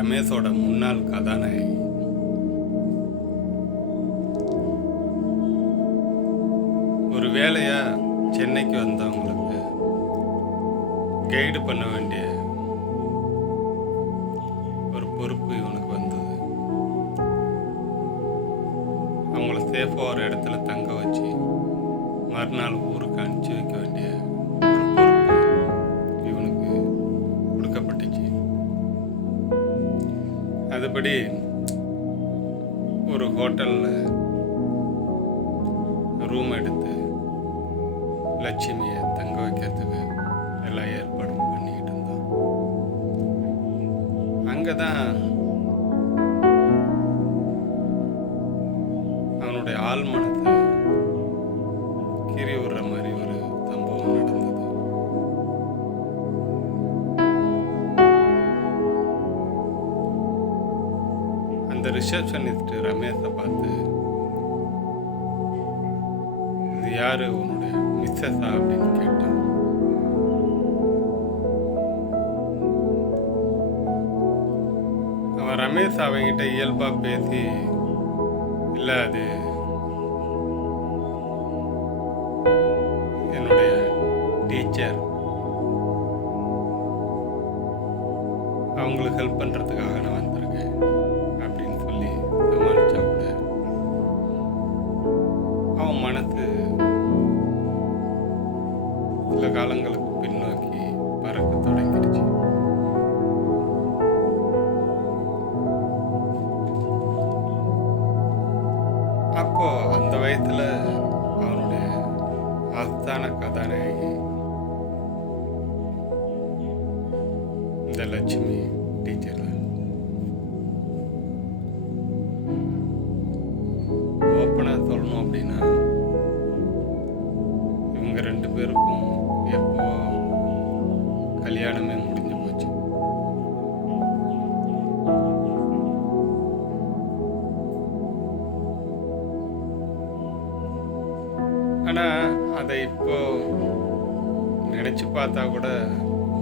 ரமேஷோட முன்னாள் கதாநாயகி. ஒரு வேலையா சென்னைக்கு வந்தவங்களுக்கு கைடு பண்ண வேண்டிய ஒரு பொறுப்பு இவனுக்கு வந்தது. அவங்கள சேஃபாக ஒரு இடத்துல தங்க வச்சு மறுநாள் மற்றபடி ஒரு ஹோட்டலில் ரூம் எடுத்து லட்சுமியை தங்க வைக்கிறதுக்கு எல்லா ஏற்பாடும் பண்ணிக்கிட்டு இருந்தோம். அங்கே தான் அவனுடைய ஆழ்மனத்தை அந்த ரிசப்ஷனிஸ்ட் ரமேஷை பார்த்து இது யாரு உன்னுடைய மிஸ்ஸஸா அப்படின்னு கேட்டான். அவன் ரமேஷ் அவங்கிட்ட இயல்பாக பேசி இல்லை அது என்னுடைய டீச்சர். அவங்களுக்கு ஹெல்ப் பண்ணுறதுக்காக நான் வந்திருக்கேன். இந்த லட்சுமி டீச்சர் ஓப்பனாக சொல்லணும் அப்படின்னா இவங்க ரெண்டு பேருக்கும் எப்போ கல்யாணமே முடிஞ்சு போச்சு? ஆனால் அதை இப்போ நினச்சி பார்த்தா கூட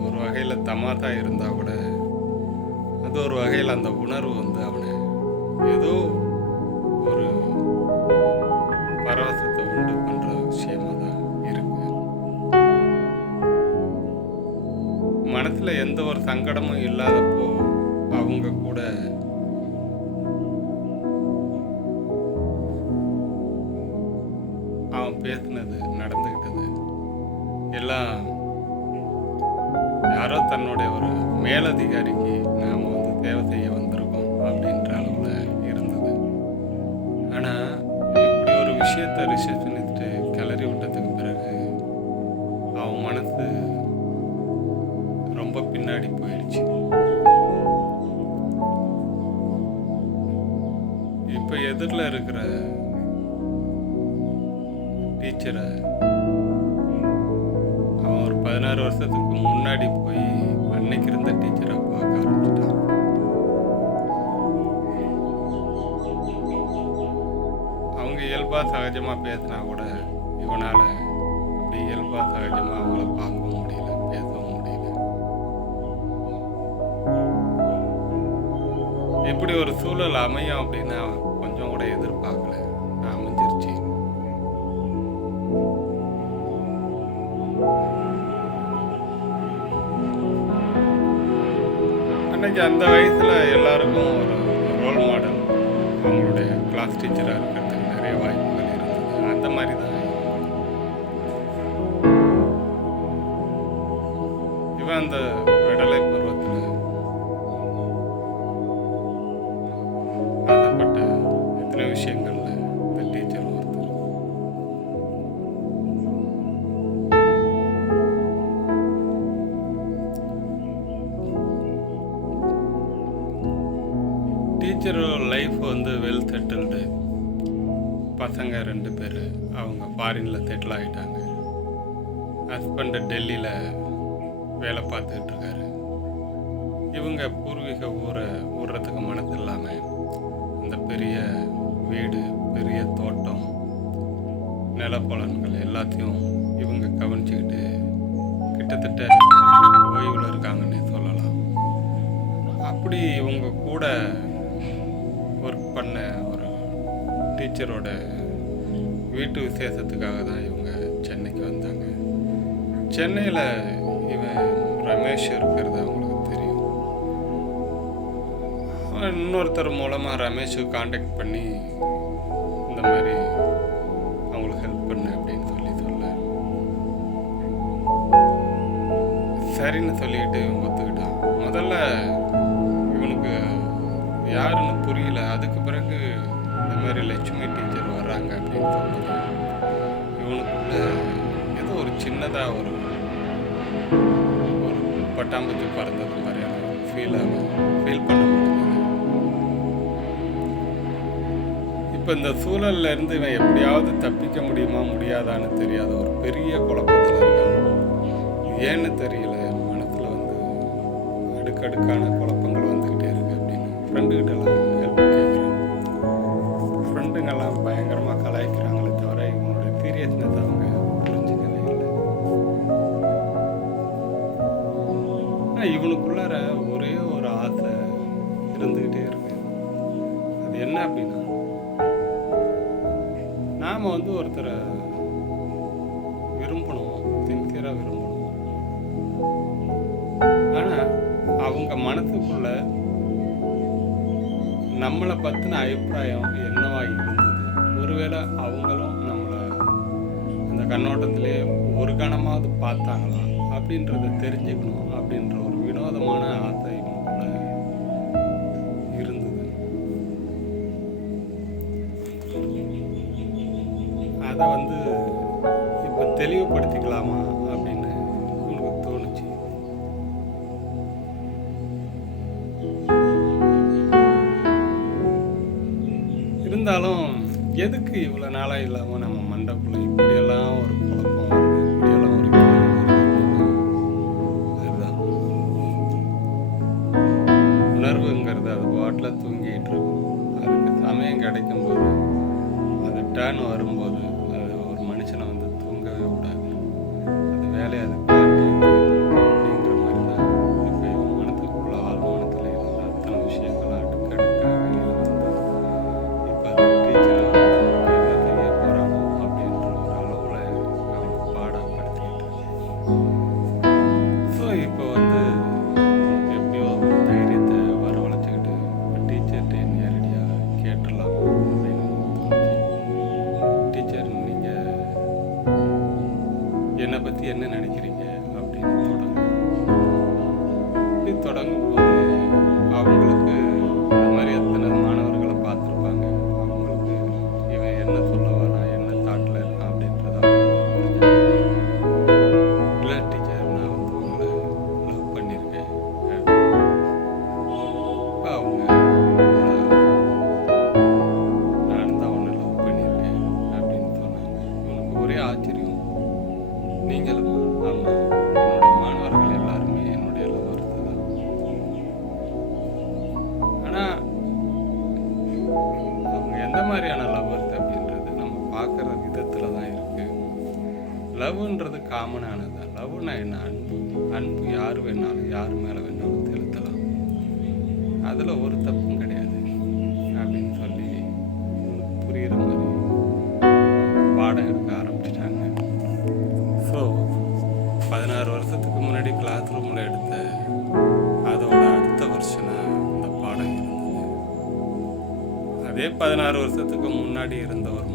ஒரு வகையில் தமாதா இருந்தால் கூட அது ஒரு வகையில் அந்த உணர்வு வந்து அவனை ஏதோ ஒரு பரவசத்தை உண்டு பண்ணுற விஷயமா தான் இருக்கு. மனசில் எந்த ஒரு சங்கடமும் இல்லாதப்போ அவங்க கூட அவன் பேசினது தன்னுடைய ஒரு மேலதிகாரிக்கு நாம் வந்து தேவை செய்ய வந்திருக்கோம் அப்படின்ற அளவில் இயல்பாக சகஜமாக பேசினா கூட இவனால் அப்படி இயல்பாக சகஜமாக அவங்கள பார்க்கவும் முடியல பேசவும் முடியல. இப்படி ஒரு சூழல் அமையும் அப்படின்னு அவன் கொஞ்சம் கூட எதிர்பார்க்கல. அமைஞ்சிருச்சு அன்னைக்கு அந்த வயசில் எல்லாருக்கும் ஒரு ரோல் மாடல் அவங்களுடைய கிளாஸ் டீச்சராக இருக்கிறதுக்கு நிறைய வாய்ப்புகள் இருந்தது அந்த மாதிரி தான் இவன் அந்த விடலை பருவத்தில் ஆசைப்பட்ட எத்தனை விஷயங்கள்ல இந்த டீச்சர் ஒருத்தர் டீச்சரோட லைஃப் வந்து வெல் செட்டில்டு பசங்க ரெண்டு பேர் அவங்க ஃபாரினில் செட்டில் ஆகிட்டாங்க ஹஸ்பண்டு டெல்லியில் வேலை பார்த்துட்ருக்காரு இவங்க பூர்வீக ஊரை விடுறதுக்கு மனது இல்லாமல் அந்த பெரிய வீடு பெரிய தோட்டம் நிலப்பலன்கள் எல்லாத்தையும் இவங்க கவனிச்சுக்கிட்டு கிட்டத்தட்ட ஓய்வில் இருக்காங்கன்னே சொல்லலாம். அப்படி இவங்க கூட ஒர்க் பண்ண ஒரு டீச்சரோட வீட்டு விசேஷத்துக்காக தான் இவங்க சென்னைக்கு வந்தாங்க. சென்னையில் இவன் ரமேஷ் இருக்கிறது அவங்களுக்கு தெரியும். இன்னொருத்தர் மூலமாக ரமேஷுக்கு காண்டாக்ட் பண்ணி இந்த மாதிரி அவங்களுக்கு ஹெல்ப் பண்ணு அப்படின்னு சொல்லி சொல்ல. சரின்னு சொல்லிட்டு இவன் ஒத்துக்கிட்டான். முதல்ல இவனுக்கு யாருன்னு புரியல. அதுக்கு பிறகு இந்த மாதிரி லட்சுமி டீச்சர் வர்றாங்க அப்படின்னு சொன்னது இவனுக்குள்ள ஏதோ ஒரு சின்னதாக ஒரு ஒரு பட்டாம்பூச்சி பறந்தது மாதிரியான ஃபீல் ஆகும் ஃபீல் பண்ண முடிஞ்சது. இப்போ இந்த சூழல்ல இருந்து இவன் எப்படியாவது தப்பிக்க முடியுமா முடியாதான்னு தெரியாத ஒரு பெரிய குழப்பத்தில் இருக்கான். ஏன்னு தெரியல. மனத்தில் வந்து அடுக்கடுக்கான குழப்பங்கள் வந்துக்கிட்டே இருக்கு அப்படின்னு. ஃப்ரெண்டுகிட்டலாம் பயங்கரமாக கலாய்க்கிறாங்களே தவிர இவனுடைய சீரியஸ்னஸ் அவங்க புரிஞ்சுக்கவே இல்லை. ஆனால் இவனுக்குள்ளார ஒரே ஒரு ஆசை இருந்துக்கிட்டே இருக்கு. அது என்ன அப்படின்னா நாம் வந்து ஒருத்தரை விரும்பணும் சின்சியராக விரும்பணும். ஆனால் அவங்க மனசுக்குள்ள நம்மளை பற்றின அபிப்பிராயம் என்னவா இருந்தது? ஒருவேளை அவங்களும் நம்மளை அந்த கண்ணோட்டத்திலே ஒரு கணமாவது பார்த்தாங்களா அப்படின்றத தெரிஞ்சுக்கணும் அப்படின்ற ஒரு வினோதமான ஆசை இருந்தது. அதை வந்து இப்போ தெளிவுபடுத்திக்கலாமா அப்படின்னு எனக்கு தோணுச்சு. இருந்தாலும் எதுக்கு இவ்வளோ நாளாக இல்லாமல் நம்ம மண்டக்குள்ள இப்படியெல்லாம் ஒரு குழப்பம் வருது இப்படியெல்லாம் ஒரு அதுதான். உணர்வுங்கிறது அது பாட்டில் தூங்கிட்டு இருக்கும். அதுக்கு சமயம் கிடைக்கும்போது அது டேர்ன் வரும்போது இவன் காமனானது லவ்னா என்ன அன்பு அன்பு யார் வேணாலும் யார் மேலே வேணாலும் செலுத்தலாம். அதில் ஒரு தப்பும் கிடையாது. அப்படின்னு சொல்லி புரிகிற மாதிரி பாடம் எடுக்க ஆரம்பிச்சிட்டாங்க. ஸோ பதினாறு வருஷத்துக்கு முன்னாடி கிளாஸ் ரூமில் எடுத்த அதோட அடுத்த வருஷனாக இந்த பாடம் இருந்தது. அதே பதினாறு வருஷத்துக்கு முன்னாடி இருந்த ஒரு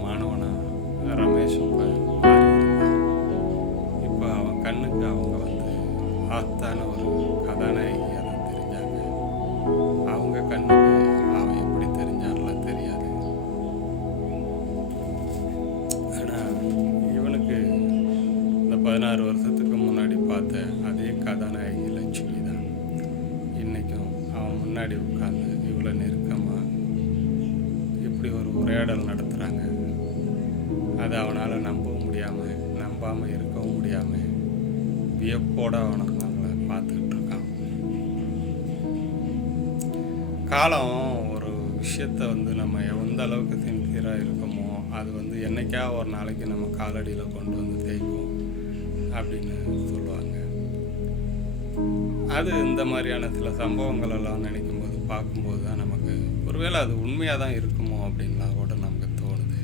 முன்னாடி உட்காந்து இவ்வளோ நெருக்கமாக இப்படி ஒரு உரையாடல் நடத்துகிறாங்க அதை அவனால் நம்பவும் முடியாமல் நம்பாமல் இருக்கவும் முடியாமல் வியப்போட அவனுக்கு அவங்கள பார்த்துக்கிட்டு இருக்கான். காலம் ஒரு விஷயத்தை வந்து நம்ம எந்த அளவுக்கு சின்சியராக இருக்கோமோ அது வந்து என்னைக்கா ஒரு நாளைக்கு நம்ம காலடியில் கொண்டு வந்து தேய்க்கும் அப்படின்னு சொல்லுவாங்க. அது இந்த மாதிரியான சில சம்பவங்கள் எல்லாம் நினைக்கும் போது பார்க்கும்போது தான் நமக்கு ஒருவேளை அது உண்மையாக தான் இருக்குமோ அப்படின்லாம் கூட நமக்கு தோணுது.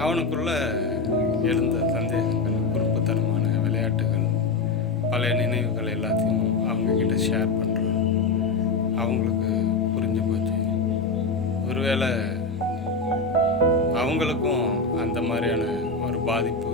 அவனுக்குள்ள எழுந்த சந்தேகங்கள் குறும்புத்தனமான விளையாட்டுகள் பழைய நினைவுகள் எல்லாத்தையும் அவங்க கிட்ட ஷேர் பண்ணுறான் அவங்களுக்கு ஒருவேளை அவங்களுக்கும் அந்த மாதிரியான ஒரு பாதிப்பு